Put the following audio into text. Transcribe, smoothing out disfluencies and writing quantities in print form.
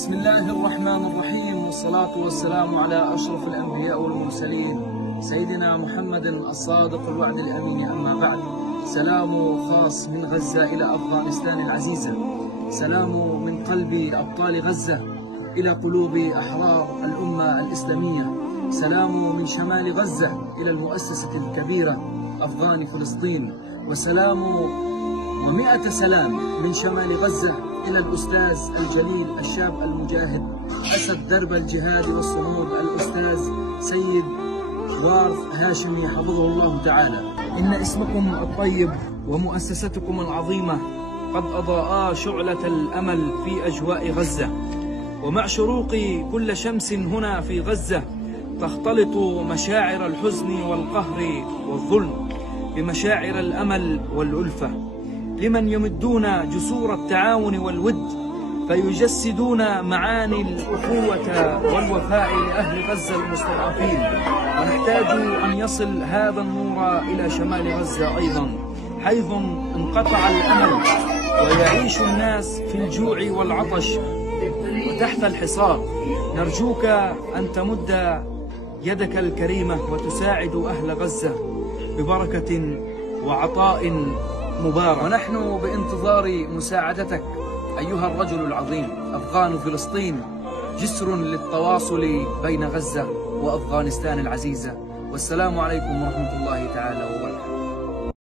بسم الله الرحمن الرحيم، والصلاة والسلام على أشرف الأنبياء والمرسلين سيدنا محمد الصادق الوعد الأمين. أما بعد، سلام خاص من غزة إلى أفغانستان العزيزة، سلام من قلب أبطال غزة إلى قلوب أحرار الأمة الإسلامية، سلام من شمال غزة إلى المؤسسة الكبيرة أفغان فلسطين، وسلام ومئة سلام من شمال غزة إلى الأستاذ الجليل الشاب المجاهد أسد درب الجهاد والصمود، الأستاذ سيد وارث هاشمي حفظه الله تعالى. إن اسمكم الطيب ومؤسستكم العظيمة قد أضاءا شعلة الأمل في أجواء غزة، ومع شروق كل شمس هنا في غزة تختلط مشاعر الحزن والقهر والظلم بمشاعر الأمل والألفة لمن يمدون جسور التعاون والود فيجسدون معاني الأخوة والوفاء لأهل غزة المستضعفين. ونحتاج أن يصل هذا النور إلى شمال غزة أيضا، حيث انقطع الأمل ويعيش الناس في الجوع والعطش وتحت الحصار. نرجوك أن تمد يدك الكريمة وتساعد أهل غزة ببركة وعطاء مبارك، ونحن بانتظار مساعدتك أيها الرجل العظيم. أفغان فلسطين جسر للتواصل بين غزة وأفغانستان العزيزة، والسلام عليكم ورحمة الله تعالى وبركاته.